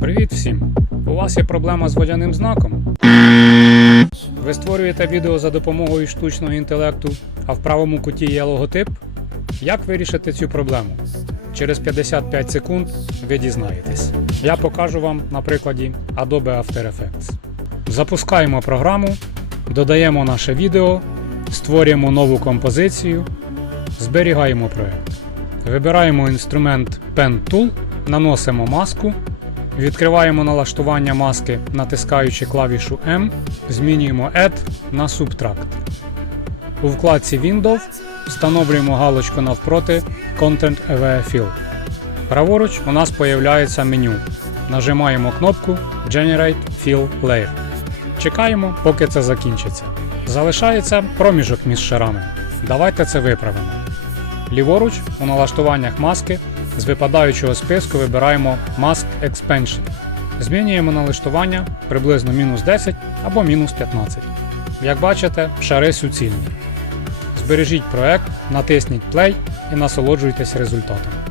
Привіт всім! У вас є проблема з водяним знаком? Ви створюєте відео за допомогою штучного інтелекту, а в правому куті є логотип? Як вирішити цю проблему? Через 55 секунд ви дізнаєтесь. Я покажу вам на прикладі Adobe After Effects. Запускаємо програму, додаємо наше відео, створюємо нову композицію, зберігаємо проект. Вибираємо інструмент Pen Tool, наносимо маску, відкриваємо налаштування маски, натискаючи клавішу M, змінюємо Add на Subtract. У вкладці Window встановлюємо галочку навпроти Content Aware Field. Праворуч у нас появляється меню. Нажимаємо кнопку Generate Fill Layer. Чекаємо, поки це закінчиться. Залишається проміжок між шарами. Давайте це виправимо. Ліворуч у налаштуваннях маски з випадаючого списку вибираємо Mask Expansion. Змінюємо налаштування приблизно мінус 10 або мінус 15. Як бачите, шари суцільні. Збережіть проект, натисніть Play і насолоджуйтесь результатом.